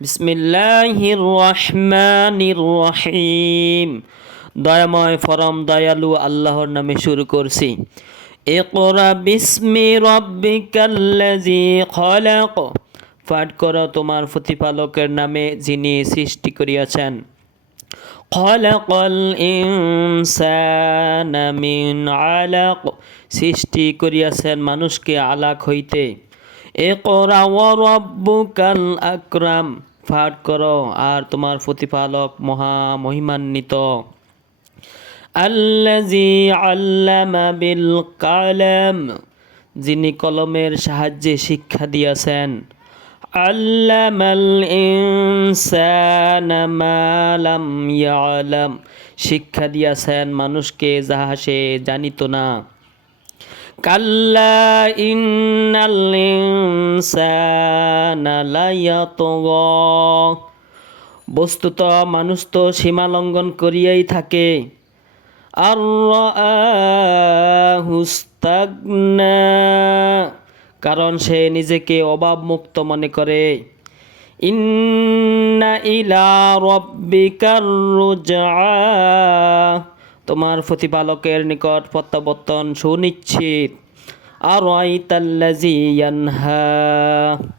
বিসমিল্লাহির রহমানির রহিম। দয়াময় পরম দয়ালু আল্লাহর নামে শুরু করছি। ইকরা বিসমি রাব্বিকাল্লাযী খলাক। পাঠ করো তোমার প্রতিপালকের নামে যিনি সৃষ্টি করিয়াছেন। খলাকাল ইনসানা মিন আলাক। সৃষ্টি করিয়াছেন মানুষকে আলাক হইতে। ইকরা ওয়া রাব্বুকাল আকরাম। পাঠ করো আর তোমার প্রতিপালক মহা মহিমান্বিত। আল্লাযী আল্লামা বিল কালাম। যিনি কলমের সাহায্যে শিক্ষা দিয়াছেন। আল্লামাল ইনসানা মা লাম ইয়ালাম। শিক্ষা দিয়াছেন মানুষকে যাহা সে জানিত না। কাল্লা ইন্নাল ইনসানা লায়াতগা। বস্তুত মানুষ তো সীমা লঙ্ঘন করিয়াই থাকে। আর রাআহু ইস্তাগনা। কারণ সে নিজেকে অভাবমুক্ত মনে করে। ইন্না ইলা রাব্বিকার রুজআ। তোমার প্রতিপালকের নিকট প্রত্যাবর্তন সুনিশ্চিত। আর রাআইতাল্লাযী ইয়ানহা।